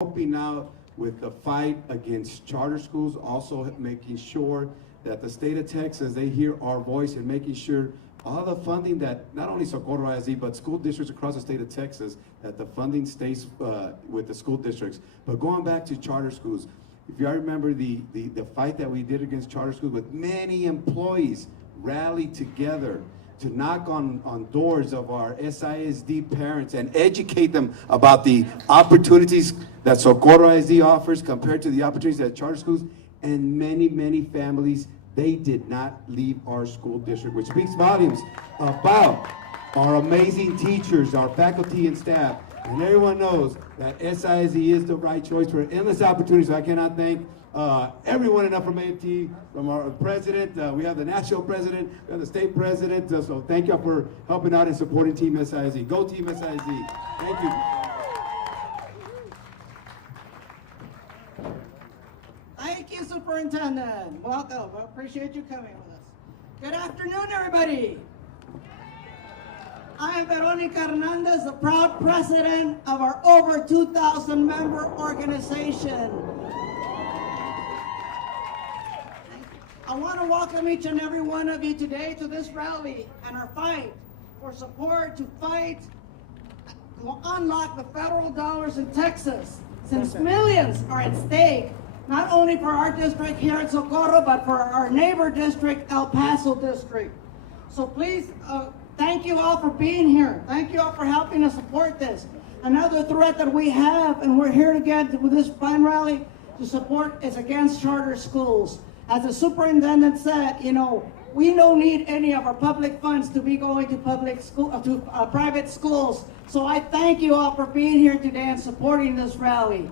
helping out with the fight against charter schools, also making sure that the state of Texas, they hear our voice and making sure all the funding that not only Socorro ISD, but school districts across the state of Texas, that the funding stays with the school districts. But going back to charter schools, if you all remember the fight that we did against charter schools, with many employees rallied together to knock on doors of our SISD parents and educate them about the opportunities that Socorro ISD offers compared to the opportunities at charter schools. And many, many families, they did not leave our school district, which speaks volumes about our amazing teachers, our faculty and staff. And everyone knows that SISD is the right choice for endless opportunities. So I cannot thank everyone enough from AFT, from our president. We have the national president, we have the state president. So thank you for helping out and supporting Team SISD. Go Team SISD. Thank you. Thank you, Superintendent. Welcome. I appreciate you coming with us. Good afternoon, everybody. I am Veronica Hernandez, the proud president of our over 2,000 member organization. I want to welcome each and every one of you today to this rally and our fight for support to fight to unlock the federal dollars in Texas, since millions are at stake, not only for our district here in Socorro, but for our neighbor district, El Paso district. So please, thank you all for being here. Thank you all for helping us support this. Another threat that we have, and we're here again with this fine rally to support, is against charter schools. As the superintendent said, you know, we don't need any of our public funds to be going to public school, private schools. So I thank you all for being here today and supporting this rally.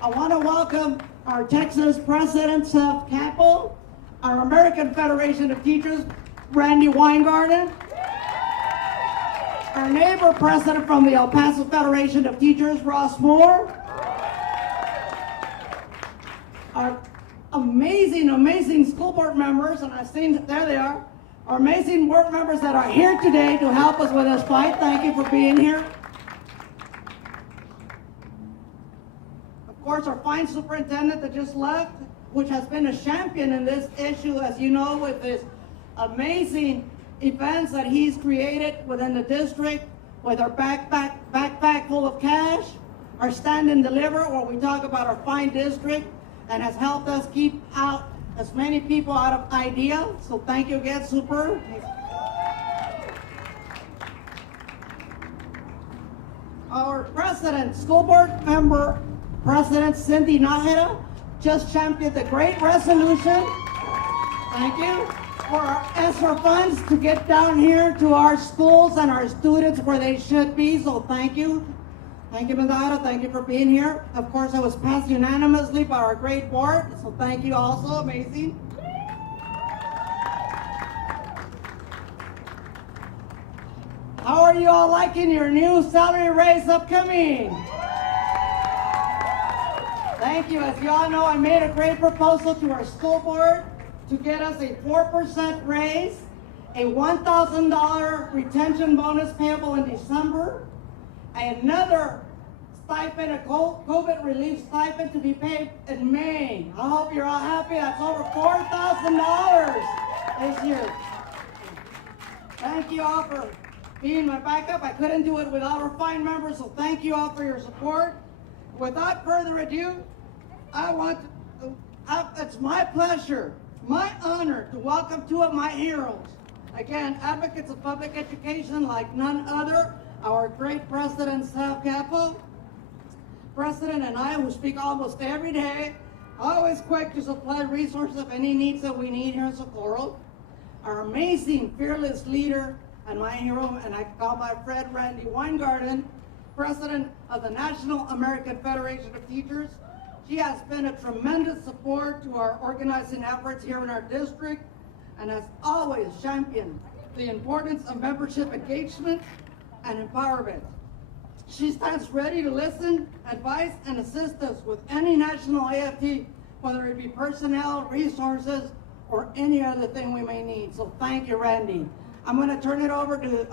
I want to welcome our Texas President, Zeph Capo, our American Federation of Teachers, Randi Weingarten, our neighbor president from the El Paso Federation of Teachers, Ross Moore, our amazing school board members, and I've seen, there they are, our amazing board members that are here today to help us with this fight. Thank you for being here. Of course, our fine superintendent that just left, which has been a champion in this issue, as you know, with his amazing events that he's created within the district, with our backpack full of cash, our stand and deliver, where we talk about our fine district, and has helped us keep out as many people out of IDEA. So thank you again, Super. Our president, school board member, President Cindy Lee Najera, just championed the great resolution. Thank you. For our ESSER funds to get down here to our schools and our students where they should be. So thank you. Thank you, Ms. Najera. Thank you for being here. Of course, I was passed unanimously by our great board. So thank you also. Amazing. How are you all liking your new salary raise upcoming? Thank you. As you all know, I made a great proposal to our school board to get us a 4% raise, a $1,000 retention bonus payable in December, another stipend, a COVID relief stipend to be paid in May. I hope you're all happy. That's over $4,000 this year. Thank you all for being my backup. I couldn't do it without our fine members, so thank you all for your support. Without further ado, it's my pleasure, my honor to welcome two of my heroes. Again, advocates of public education like none other, our great President Zeph Capo. President and I, who speak almost every day, always quick to supply resources of any needs that we need here in Socorro. Our amazing, fearless leader and my hero, and I call my friend Randi Weingarten, President of the National American Federation of Teachers. She has been a tremendous support to our organizing efforts here in our district and has always championed the importance of membership engagement and empowerment. She stands ready to listen, advise, and assist us with any national AFT, whether it be personnel, resources, or any other thing we may need. So thank you, Randi. I'm going to turn it over to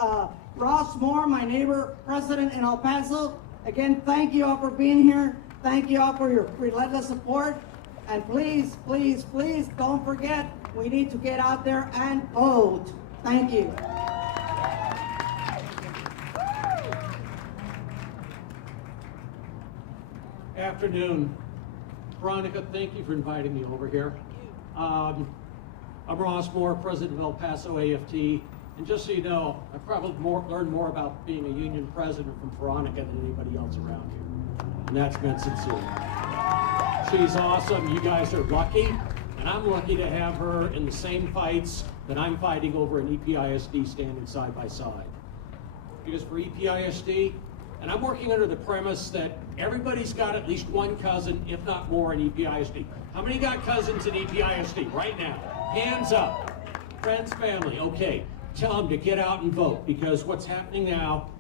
Ross Moore, my neighbor president in El Paso, Again, thank you all for being here. Thank you all for your relentless support. And please, please, please don't forget, we need to get out there and vote. Thank you. Afternoon. Veronica, thank you for inviting me over here. I'm Ross Moore, President of El Paso AFT. And just so you know, I probably learned more about being a union president from Veronica than anybody else around here. And that's meant sincerely. She's awesome. You guys are lucky. And I'm lucky to have her in the same fights that I'm fighting over in EPISD, standing side by side. Because for EPISD, and I'm working under the premise that everybody's got at least one cousin, if not more, in EPISD. How many got cousins in EPISD right now? Hands up. Friends, family, okay. Tell them to get out and vote, because what's happening now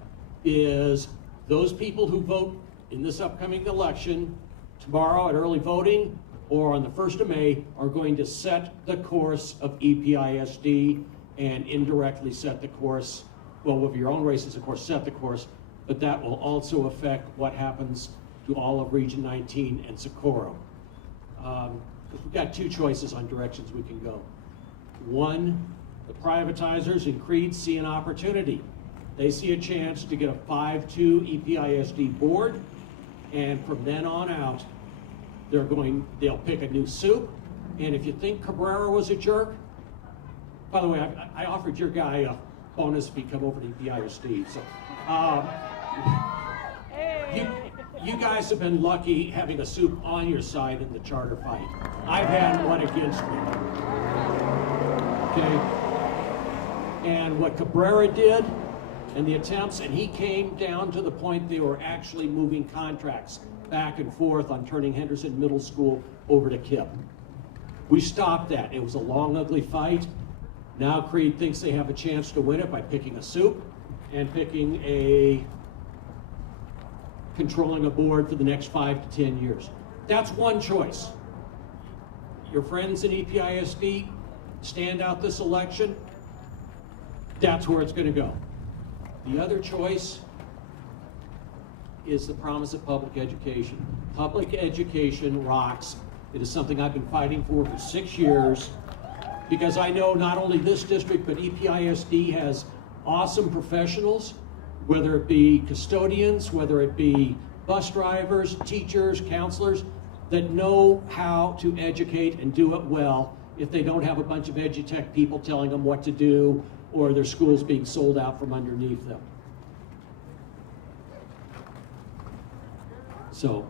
is those people who vote in this upcoming election tomorrow at early voting or on the 1st of May are going to set the course of EPISD and indirectly set the course, well, with your own races, of course, set the course, but that will also affect what happens to all of Region 19 and Socorro. Because we've got two choices on directions we can go. One, the privatizers in Creed see an opportunity. They see a chance to get a 5-2 EPISD board, and from then on out, they'll pick a new soup. And if you think Cabrera was a jerk, by the way, I offered your guy a bonus if he come over to EPISD. So, you guys have been lucky having a soup on your side in the charter fight. I've had one against me. Okay. And what Cabrera did and the attempts, and he came down to the point they were actually moving contracts back and forth on turning Henderson Middle School over to KIPP. We stopped that. It was a long, ugly fight. Now Creed thinks they have a chance to win it by picking a soup and controlling a board for the next 5 to 10 years. That's one choice. Your friends in EPISD stand out this election. That's where it's going to go. The other choice is the promise of public education. Public education rocks. It is something I've been fighting for 6 years, because I know not only this district, but EPISD has awesome professionals, whether it be custodians, whether it be bus drivers, teachers, counselors, that know how to educate and do it well if they don't have a bunch of edutech people telling them what to do or their schools being sold out from underneath them. So,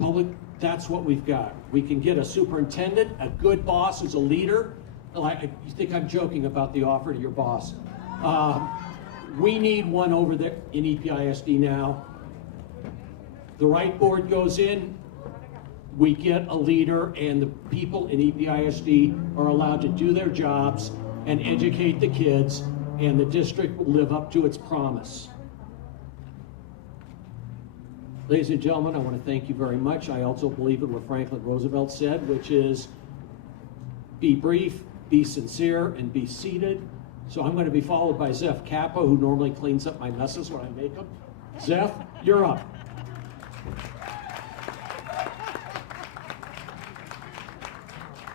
public, that's what we've got. We can get a superintendent, a good boss who's a leader. You think I'm joking about the offer to your boss. We need one over there in EPISD now. The right board goes in, we get a leader, and the people in EPISD are allowed to do their jobs and educate the kids, and the district will live up to its promise. Ladies and gentlemen, I want to thank you very much. I also believe in what Franklin Roosevelt said, which is be brief, be sincere, and be seated. So I'm going to be followed by Zeph Capo, who normally cleans up my messes when I make them. Zeph, you're up.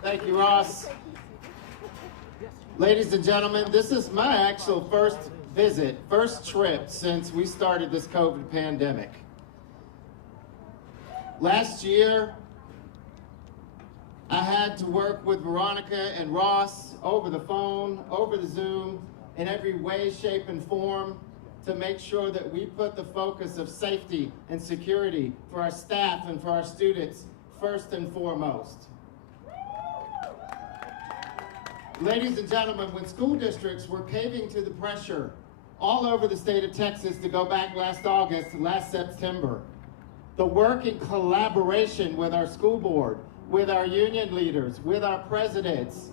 Thank you, Ross. Ladies and gentlemen, this is my actual first trip since we started this COVID pandemic. Last year, I had to work with Veronica and Ross over the phone, over the Zoom, in every way, shape, and form to make sure that we put the focus of safety and security for our staff and for our students first and foremost. Ladies and gentlemen, when school districts were caving to the pressure all over the state of Texas to go back last August, last September, the work in collaboration with our school board, with our union leaders, with our presidents,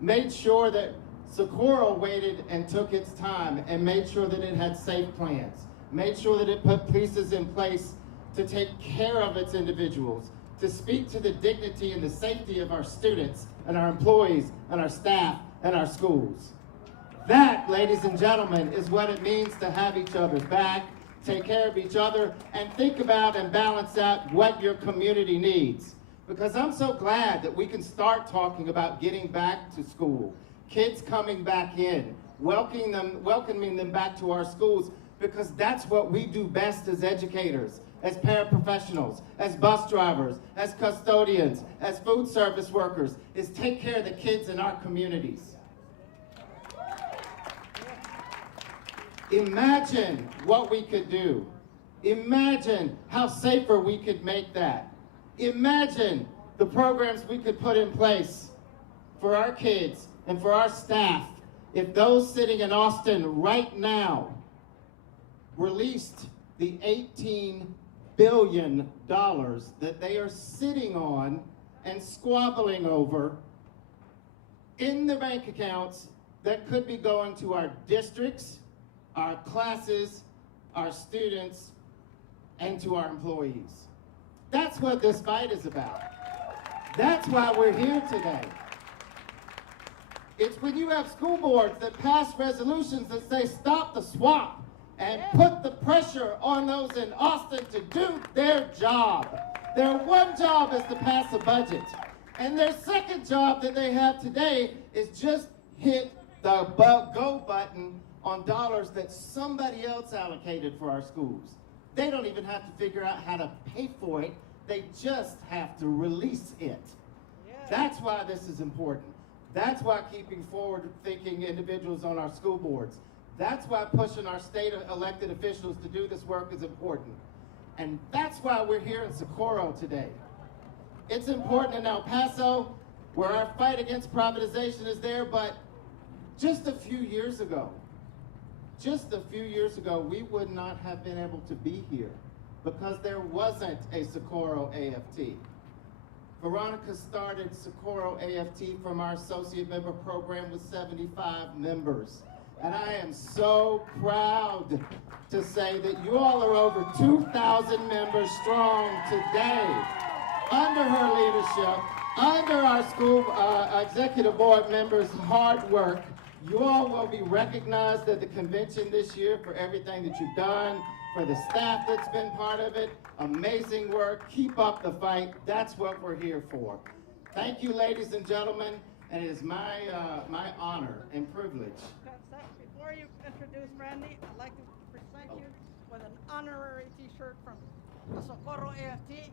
made sure that Socorro waited and took its time and made sure that it had safe plans, made sure that it put pieces in place to take care of its individuals, to speak to the dignity and the safety of our students and our employees and our staff and our schools. That, ladies and gentlemen, is what it means to have each other's back, take care of each other, and think about and balance out what your community needs. Because I'm so glad that we can start talking about getting back to school, kids coming back in, welcoming them back to our schools, because that's what we do best as educators, as paraprofessionals, as bus drivers, as custodians, as food service workers, is take care of the kids in our communities. Imagine what we could do. Imagine how safer we could make that. Imagine the programs we could put in place for our kids and for our staff if those sitting in Austin right now released the $18 billion that they are sitting on and squabbling over in the bank accounts that could be going to our districts, our classes, our students, and to our employees. That's what this fight is about. That's why we're here today. It's when you have school boards that pass resolutions that say stop the swap and put the pressure on those in Austin to do their job. Their one job is to pass a budget. And their second job that they have today is just hit the go button on dollars that somebody else allocated for our schools. They don't even have to figure out how to pay for it. They just have to release it. That's why this is important. That's why keeping forward-thinking individuals on our school boards. That's why pushing our state elected officials to do this work is important. And that's why we're here in Socorro today. It's important in El Paso, where our fight against privatization is there, but just a few years ago, we would not have been able to be here because there wasn't a Socorro AFT. Veronica started Socorro AFT from our associate member program with 75 members. And I am so proud to say that you all are over 2,000 members strong today. Under her leadership, under our school executive board members' hard work, you all will be recognized at the convention this year for everything that you've done, for the staff that's been part of it. Amazing work. Keep up the fight. That's what we're here for. Thank you, ladies and gentlemen, and it is my honor and privilege. Before you introduce Randy, I'd like to present you with an honorary T-shirt from the Socorro AFT,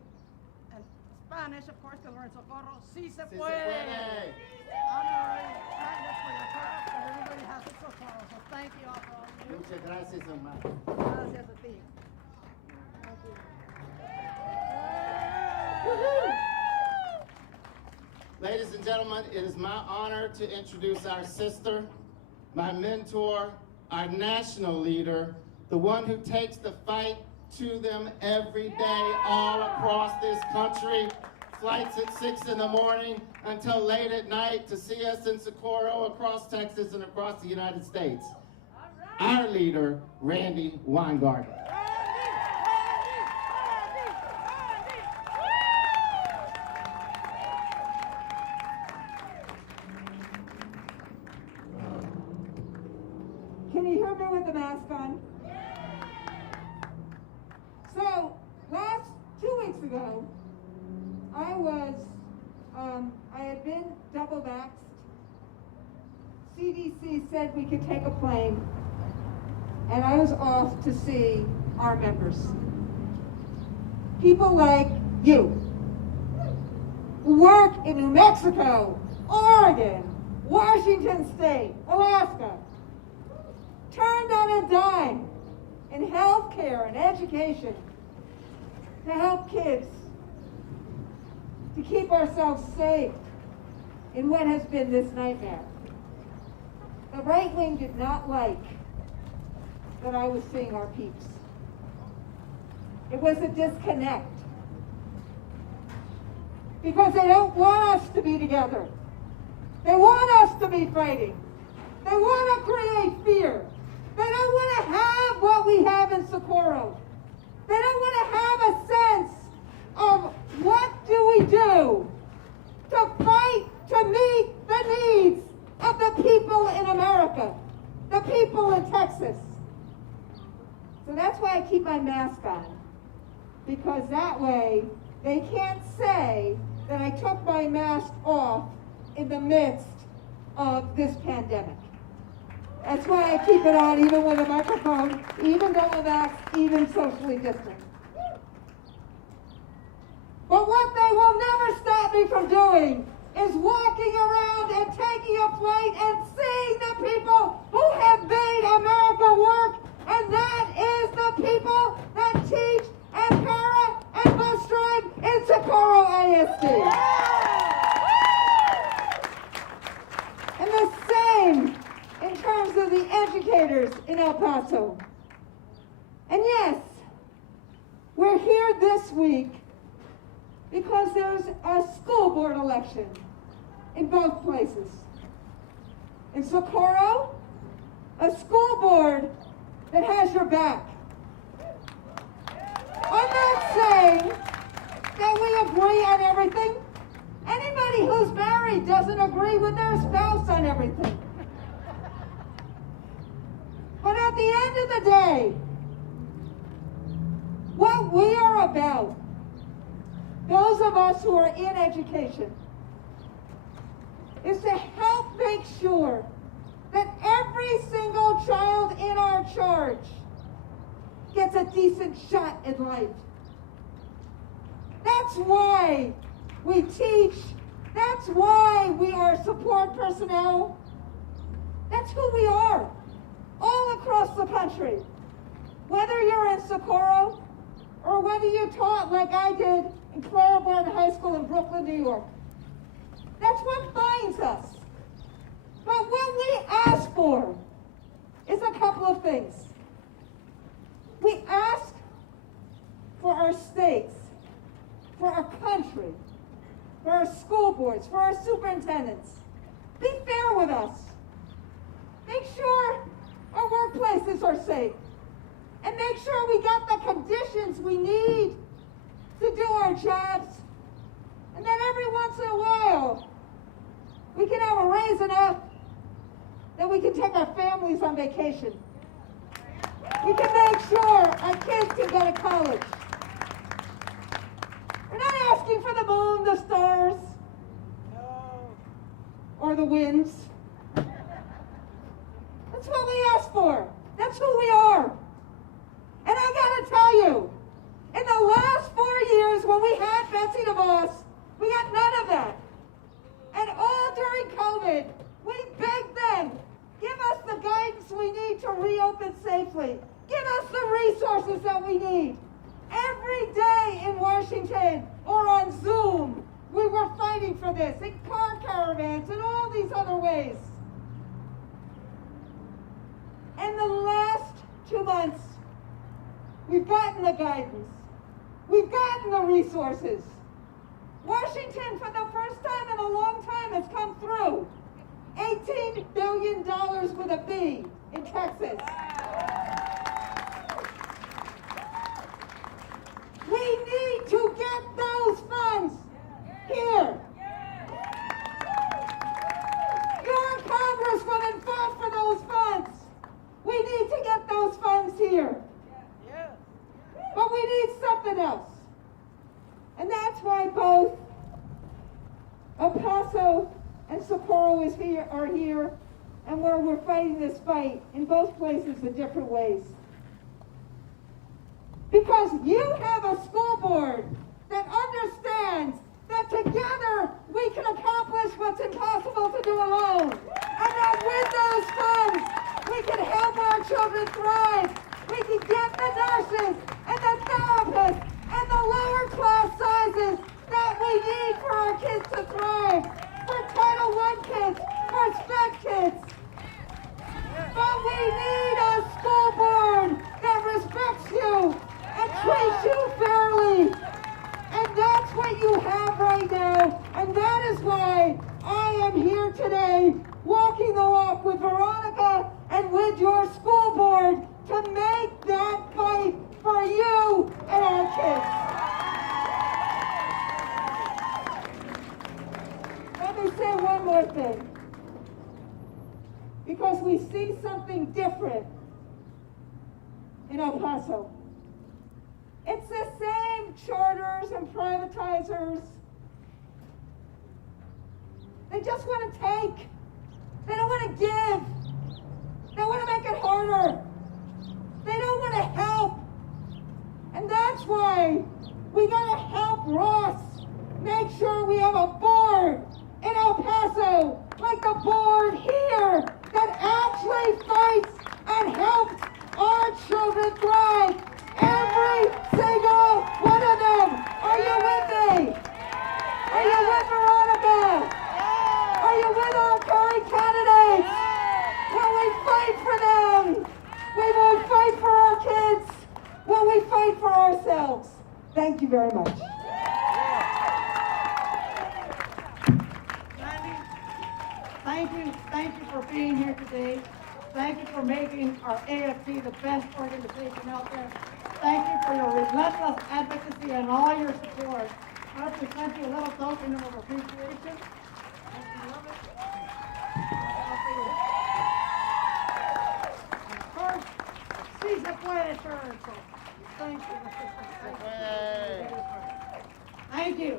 and Spanish, of course, because we're in Socorro. Si se puede. Honorary magnet for your product, and everybody has it Socorro. So thank you all for all you do. Muchas gracias, hermano. Gracias a ti. Thank you. Ladies and gentlemen, it is my honor to introduce our sister, my mentor, our national leader, the one who takes the fight to them every day all across this country. Flights at 6 in the morning until late at night to see us in Socorro, across Texas, and across the United States. Our leader, Randi Weingarten. Can you hear me with the mask on? So, 2 weeks ago, I had been double vaxxed. CDC said we could take a plane, and I was off to see our members. People like you, who work in New Mexico, Oregon, Washington State, Alaska, turned on a dime in healthcare and education to help kids, to keep ourselves safe in what has been this nightmare. The right wing did not like that I was seeing our peeps. It was a disconnect. Because they don't want us to be together. They want us to be fighting. They want to create fear. They don't want to have what we have in Socorro. They don't want to have a sense of what do we do to fight to meet the needs of the people in America, the people in Texas. So that's why I keep my mask on, because that way they can't say that I took my mask off in the midst of this pandemic. That's why I keep it on even with a microphone, even double mask, even socially distant. But what they will never stop me from doing is walking around and taking a plate and seeing the people who have made America work, and that is the people that teach and para and bus drive in Socorro ISD. And the same in terms of the educators in El Paso. And yes, we're here this week because there's a school board election in both places. In Socorro, a school board that has your back. I'm not saying that we agree on everything. Anybody who's married doesn't agree with their spouse on everything. But at the end of the day, what we are about, those of us who are in education, is to help make sure that every single child in our charge gets a decent shot in life. That's why we teach. That's why we are support personnel. That's who we are, all across the country. Whether you're in Socorro or whether you taught like I did in Claiborne High School in Brooklyn, New York. That's what binds us. But what we ask for is a couple of things. We ask for our states, for our country, for our school boards, for our superintendents. Be fair with us. Make sure our workplaces are safe. And make sure we got the conditions we need to do our jobs. And then every once in a while, we can have a raise enough that we can take our families on vacation. We can make sure our kids can go to college. We're not asking for the moon, the stars, or the winds. That's what we ask for. That's who we are. And I gotta tell you, in the last 4 years when we had Betsy DeVos, we got none of that. And all during COVID, we begged them, give us the guidance we need to reopen safely. Give us the resources that we need. Every day in Washington or on Zoom, we were fighting for this, in car caravans and all these other ways. And the last 2 months, we've gotten the guidance. We've gotten the resources. Washington, for the first time in a long time, has come through. $18 billion with a B in Texas. We need to get those funds here. Your congresswoman fought for those funds. We need to get those funds here. But we need something else. And that's why both El Paso and Socorro are here, and where we're fighting this fight in both places in different ways. Because you have a school board that understands that together we can accomplish what's impossible to do alone. And that with those funds, we can help our children thrive. We can get the nurses and the therapists and the lower class sizes that we need for our kids to thrive. For Title I kids, for SPEC kids. But we need a school board that respects you and treats you fairly. And that's what you have right now. And that is why I am here today, walking the walk with Veronica and with your school board to make that fight for you and our kids. Let me say one more thing. Because we see something different in El Paso. charters and privatizers. They just want to take. They don't want to give. They want to make it harder. They don't want to help. And that's why we got to help Ross make sure we have a board in El Paso, like the board here, that actually fights and helps our children thrive. Every single one of them. Are you with me? Are you with Veronica? Are you with our current candidates? Will we fight for them? We will fight for our kids. Will we fight for ourselves? Thank you very much. Randy, thank you for being here today. Thank you for making our AFT the best organization out there. Thank you for your relentless advocacy and all your support. I want to present you a little token of appreciation. Of course, sí se puede, sir. So, thank you. Thank you.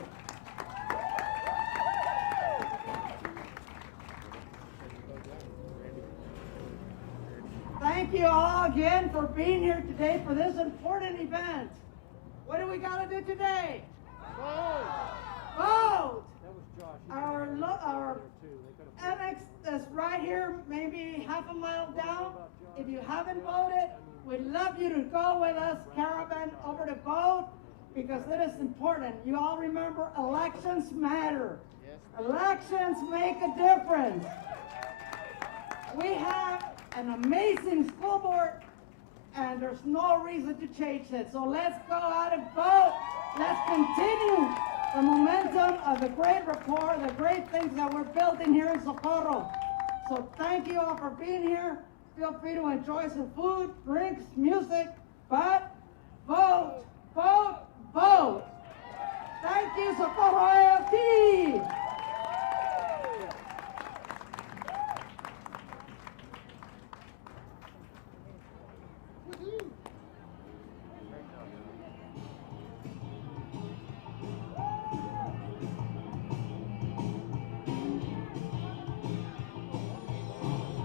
Thank you all again for being here today for this important event. What do we got to do today? Vote! Our annex is right here, maybe half a mile down. If you haven't voted, we'd love you to go with us, caravan, over to vote, because it is important. You all remember, elections matter. Elections make a difference. We have an amazing school board, and there's no reason to change it. So let's go out and vote. Let's continue the momentum of the great rapport, the great things that we're building here in Socorro. So thank you all for being here. Feel free to enjoy some food, drinks, music, but vote, vote, vote. Thank you, Socorro AFT.